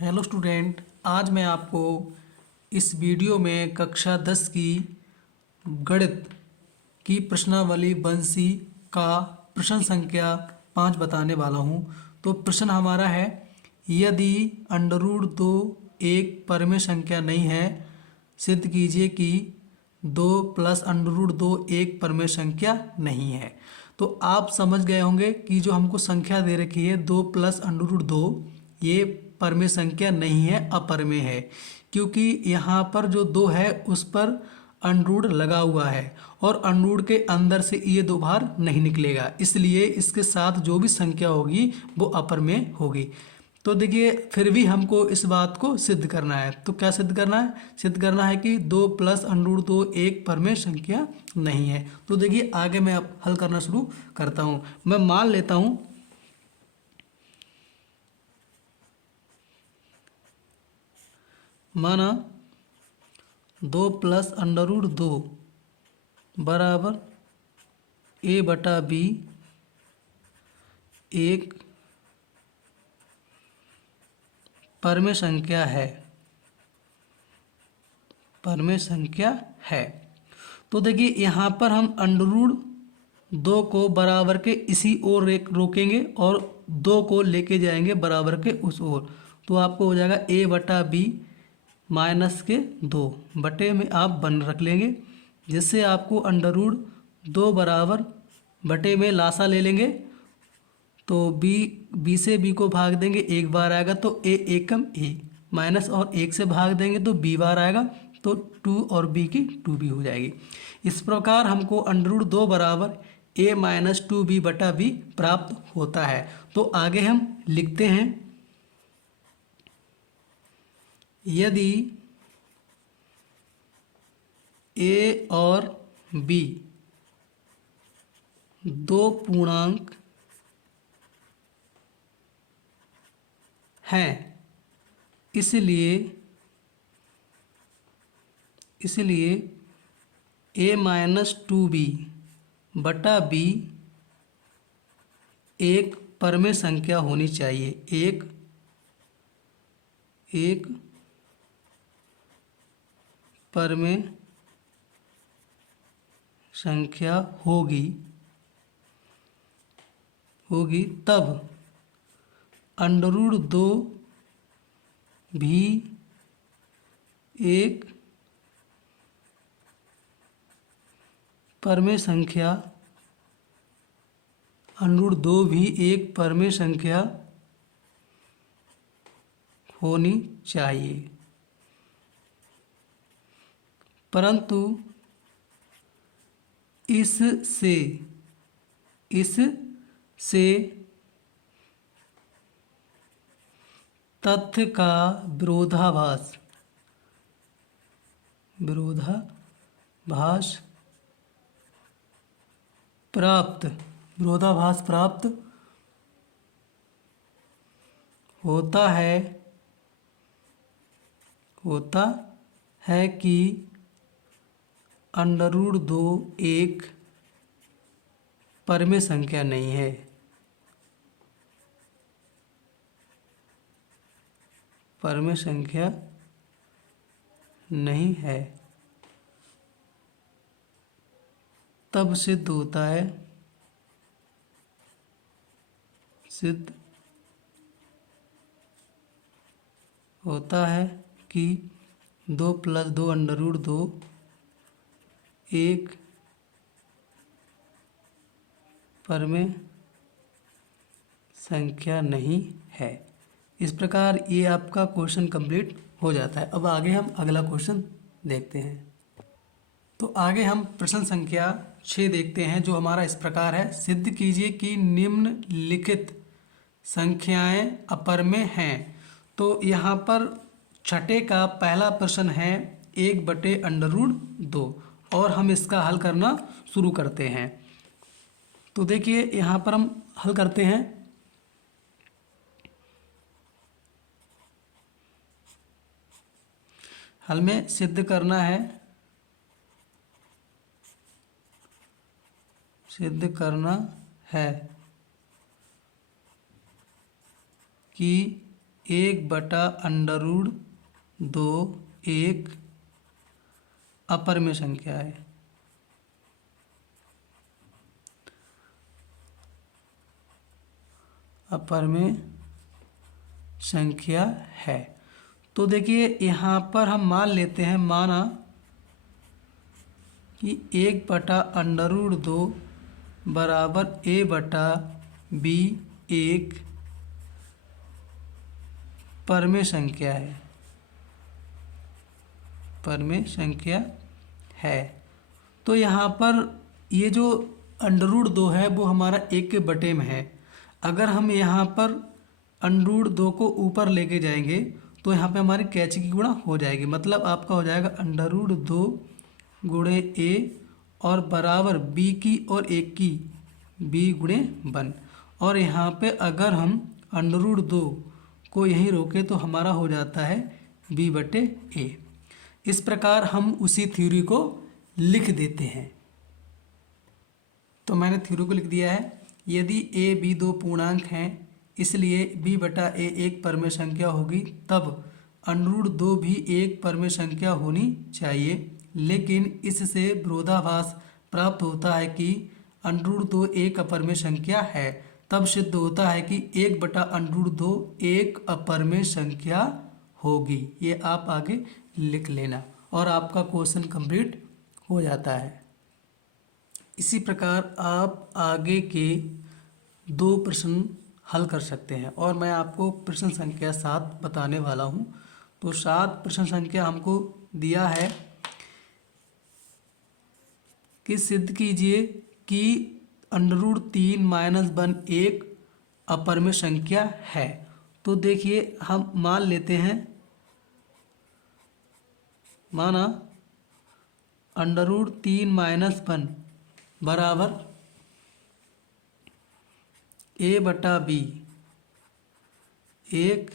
Hello student, आज मैं आपको इस वीडियो में कक्षा 10 की गणित की प्रश्नावली बंसी का प्रश्न संख्या 5 बताने वाला हूँ। तो प्रश्न हमारा है, यदि √2 एक परिमेय संख्या नहीं है, सिद्ध कीजिए कि 2 + √2 एक परिमेय संख्या नहीं है। तो आप समझ गए होंगे कि जो हमको संख्या दे रखी है 2 + √2 ये परिमेय संख्या नहीं है, अपरिमेय है, क्योंकि यहाँ पर जो 2 है उस पर अंडरूट लगा हुआ है और अंडरूट के अंदर से ये 2 बाहर नहीं निकलेगा, इसलिए इसके साथ जो भी संख्या होगी वो अपरिमेय होगी। तो देखिए, फिर भी हमको इस बात को सिद्ध करना है। तो क्या सिद्ध करना है? सिद्ध करना है कि 2 + √2 एक परिमेय संख्या नहीं है। तो देखिए, आगे मैं अब हल करना शुरू करता हूँ। मैं मान लेता हूँ माना 2 + √2 बराबर a/b एक परिमेय संख्या है। परिमेय संख्या है। तो देखिए, यहाँ पर हम √2 को बराबर के इसी ओर रोकेंगे और 2 को लेके जाएंगे बराबर के उस ओर। तो आपको हो जाएगा a/b -2 बटे में आप 1 रख लेंगे, जिससे आपको √2 बराबर बटे में लासा ले लेंगे। तो बी से बी को भाग देंगे, एक बार आएगा तो ए एकम ए, माइनस और 1 से भाग देंगे तो बी बार आएगा, तो 2 और बी की 2b हो जाएगी। इस प्रकार हमको √2 बराबर a - 2b/b प्राप्त होता है। तो आगे हम लिखते हैं, यदि a और b दो पूर्णांक हैं, इसलिए a - 2b/b एक परिमेय संख्या होनी चाहिए। एक परिमेय संख्या होगी तब √2 भी एक परिमेय संख्या होनी चाहिए। परंतु इससे तथ्य का विरोधाभास प्राप्त होता है कि √2 एक परिमेय संख्या नहीं है। परिमेय संख्या नहीं है, तब सिद्ध होता है कि 2 + 2 √2 एक परिमेय संख्या नहीं है। इस प्रकार ये आपका क्वेश्चन कंप्लीट हो जाता है। अब आगे हम अगला क्वेश्चन देखते हैं। तो आगे हम प्रश्न संख्या 6 देखते हैं, जो हमारा इस प्रकार है, सिद्ध कीजिए कि निम्नलिखित संख्याएं अपरिमेय हैं। तो यहाँ पर छठे का पहला प्रश्न है 1/√2 और हम इसका हल करना शुरू करते हैं। तो देखिए, यहाँ पर हम हल करते हैं। हल में सिद्ध करना है कि 1/√2 एक अपर में संख्या है। अपर में संख्या है। तो देखिए यहाँ पर हम मान लेते हैं, माना कि 1/√2 बराबर a/b एक परमेय संख्या है। परमेय संख्या है। तो यहाँ पर ये जो √2 है वो हमारा 1 के बटे में है। अगर हम यहाँ पर √2 को ऊपर लेके जाएंगे तो यहाँ पे हमारी कैची की गुणा हो जाएगी। मतलब आपका हो जाएगा √2 गुणे a और बराबर b की और 1 की b गुणे 1। और यहाँ पे अगर हम √2 को यहीं रोके तो हमारा हो जाता है b/a। इस प्रकार हम उसी थ्योरी को लिख देते हैं। तो मैंने थ्योरी को लिख दिया है। यदि a b दो पूर्णांक हैं, इसलिए b/a एक परमेय संख्या होगी, तब √2 भी एक परमेय संख्या होनी चाहिए। लेकिन इससे विरोधाभास प्राप्त होता है कि √2 एक अपरमेय संख्या है। तब सिद्ध होता है कि 1/√2 एक अपरमेय संख्या होगी। ये आप आगे लिख लेना और आपका क्वेश्चन कंप्लीट हो जाता है। इसी प्रकार आप आगे के 2 प्रश्न हल कर सकते हैं और मैं आपको प्रश्न संख्या 7 बताने वाला हूँ। तो 7 प्रश्न संख्या हमको दिया है कि सिद्ध कीजिए कि √3 - 1 एक अपरमेय संख्या है। तो देखिए हम मान लेते हैं, माना √3 - 1 बराबर a/b एक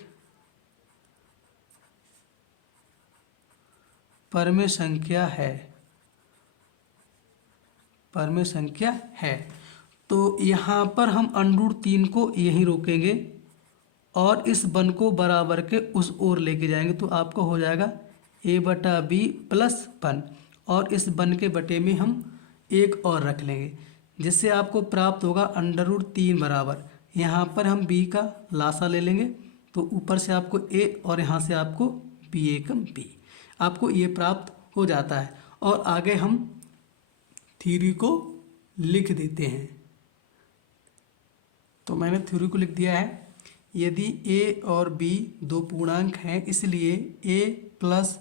परमेय संख्या है। परमेय संख्या है। तो यहाँ पर हम √3 को यहीं रोकेंगे और इस 1 को बराबर के उस ओर लेके जाएंगे। तो आपको हो जाएगा a/b + 1 और इस 1 के बटे में हम एक और रख लेंगे, जिससे आपको प्राप्त होगा √3 बराबर, यहाँ पर हम b का लासा ले लेंगे तो ऊपर से आपको a और यहाँ से आपको b एकम b, आपको ये प्राप्त हो जाता है। और आगे हम थ्योरी को लिख देते हैं। तो मैंने थ्योरी को लिख दिया है। यदि a और b दो पूर्णांक हैं, इसलिए a +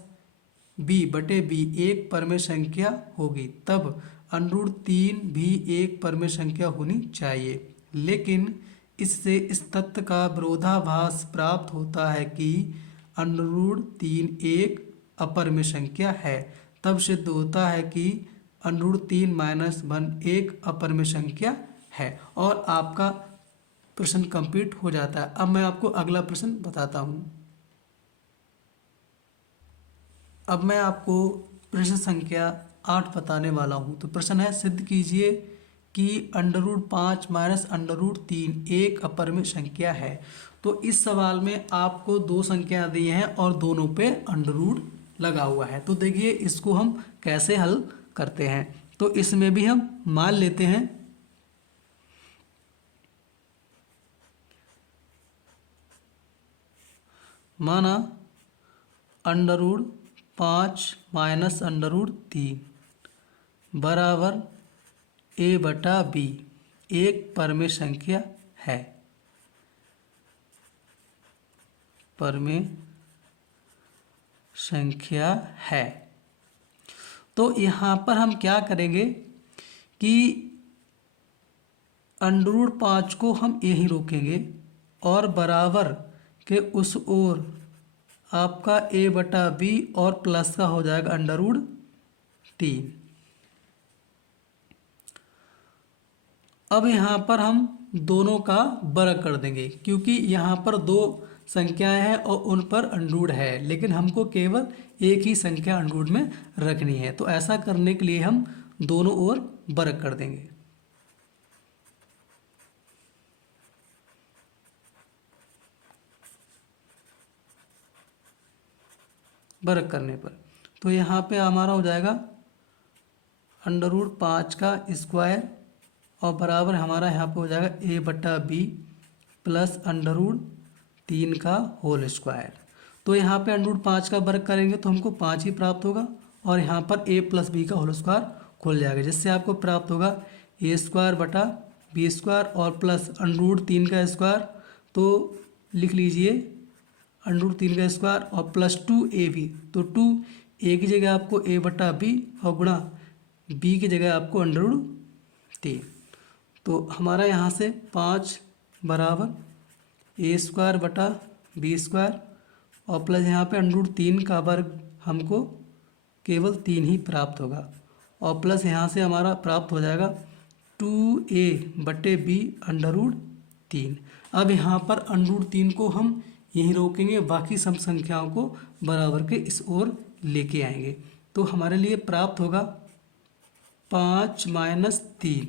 b/b एक परमेय संख्या होगी, तब √3 भी एक परमेय संख्या होनी चाहिए। लेकिन इससे इस तथ्य का विरोधाभास प्राप्त होता है कि √3 एक अपरमेय संख्या है। तब सिद्ध होता है कि √3 - 1 एक अपरमेय संख्या है और आपका प्रश्न कंप्लीट हो जाता है। अब मैं आपको अगला प्रश्न बताता हूँ। अब मैं आपको प्रश्न संख्या 8 बताने वाला हूँ। तो प्रश्न है, सिद्ध कीजिए कि √5 - √3 एक अपरमेय संख्या है। तो इस सवाल में आपको 2 संख्या दी हैं और दोनों पे √ लगा हुआ है। तो देखिए इसको हम कैसे हल करते हैं। तो इसमें भी हम मान लेते हैं, माना √5 - √3 बराबर a/b एक परमेय संख्या है। परमेय संख्या है। तो यहाँ पर हम क्या करेंगे कि √5 को हम यहीं रोकेंगे और बराबर के उस ओर आपका a/b और प्लस का हो जाएगा √3। अब यहाँ पर हम दोनों का वर्ग कर देंगे, क्योंकि यहाँ पर 2 संख्याएं हैं और उन पर √ है, लेकिन हमको केवल एक ही संख्या √ में रखनी है। तो ऐसा करने के लिए हम दोनों ओर वर्ग कर देंगे। वर्ग करने पर। तो यहाँ पे हमारा हो जाएगा अंडर रूट 5 का स्क्वायर और बराबर हमारा यहाँ पे हो जाएगा ए बट्टा बी प्लस अंडर रूट 3 का होल स्क्वायर। तो यहाँ पे अंडर रूट 5 का वर्ग करेंगे तो हमको 5 ही प्राप्त होगा और यहाँ पर ए प्लस बी का होल स्क्वायर खुल जाएगा, जिससे आपको प्राप्त होगा ए स्क्वायर बटा बी स्क्वायर और प्लस अंडर रूट 3 का स्क्वायर। तो लिख लीजिए अंडर रूट 3 का स्क्वायर और प्लस 2ab। तो 2a की जगह आपको a बटा बी और गुणा b की जगह आपको अंडर रूट 3। तो हमारा यहाँ से 5 बराबर ए स्क्वायर बटा बी स्क्वायर और प्लस यहाँ पे अंडर रूट 3 का वर्ग हमको केवल 3 ही प्राप्त होगा और प्लस यहाँ से हमारा प्राप्त हो जाएगा 2a बटे बी अंडर रूट 3। अब यहाँ पर अंडर रूट 3 को हम यहीं रोकेंगे, बाकी सब संख्याओं को बराबर के इस ओर लेके आएंगे। तो हमारे लिए प्राप्त होगा 5 माइनस 3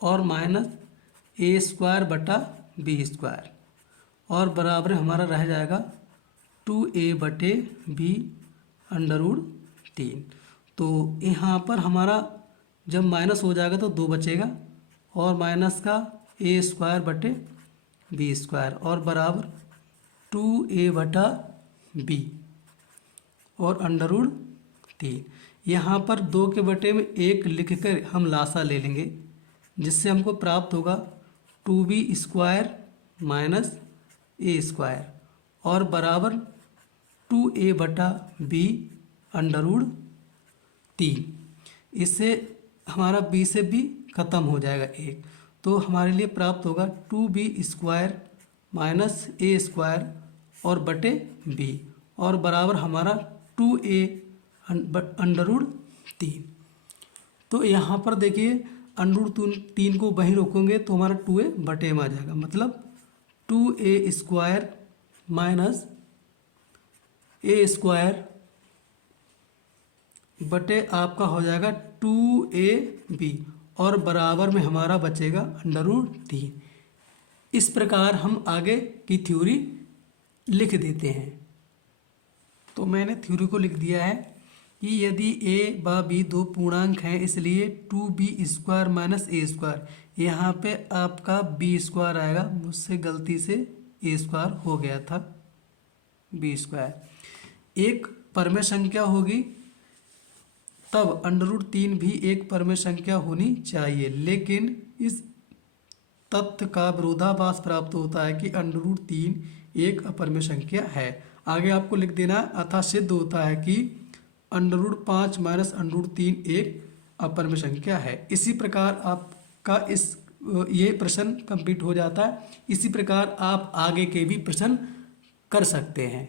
और माइनस ए स्क्वायर बटा बी स्क्वायर और बराबर हमारा रह जाएगा 2a बटे बी अंडर रूट 3। तो यहाँ पर हमारा जब माइनस हो जाएगा तो 2 बचेगा और माइनस का ए स्क्वायर बटे बी स्क्वायर और बराबर 2a बटा बी और अंडर रूट 3। यहाँ पर 2 के बटे में 1 लिख कर हम लासा ले लेंगे, जिससे हमको प्राप्त होगा 2b स्क्वायर माइनस ए स्क्वायर और बराबर 2a बटा बी अंडर रूट 3। इससे हमारा b से b खत्म हो जाएगा 1। तो हमारे लिए प्राप्त होगा 2b स्क्वायर माइनस ए स्क्वायर और बटे b और बराबर हमारा 2a अंडर रूट 3। तो यहाँ पर देखिए अंडर रूट 3 को वहीं रोकेंगे तो हमारा 2a बटे में आ जाएगा, मतलब 2a स्क्वायर माइनस ए स्क्वायर बटे आपका हो जाएगा 2ab और बराबर में हमारा बचेगा अंडर रूट 3। इस प्रकार हम आगे की थ्योरी लिख देते हैं। तो मैंने थ्योरी को लिख दिया है कि यदि a व b दो पूर्णांक हैं, इसलिए 2b स्क्वायर माइनस ए स्क्वायर, यहाँ पे आपका b स्क्वायर आएगा, मुझसे गलती से ए स्क्वायर हो गया था, b स्क्वायर एक परमेय संख्या होगी तब अंडर रूट 3 भी एक परमेय संख्या होनी चाहिए। लेकिन इस तथ्य का विरोधाभास प्राप्त होता है कि अंडर रूट 3 एक अपरमेय संख्या है। आगे आपको लिख देना, अतः सिद्ध होता है कि under root 5 minus under root 3 एक अपरमेय संख्या है। इसी प्रकार आपका ये प्रश्न कंप्लीट हो जाता है। इसी प्रकार आप आगे के भी प्रश्न कर सकते हैं।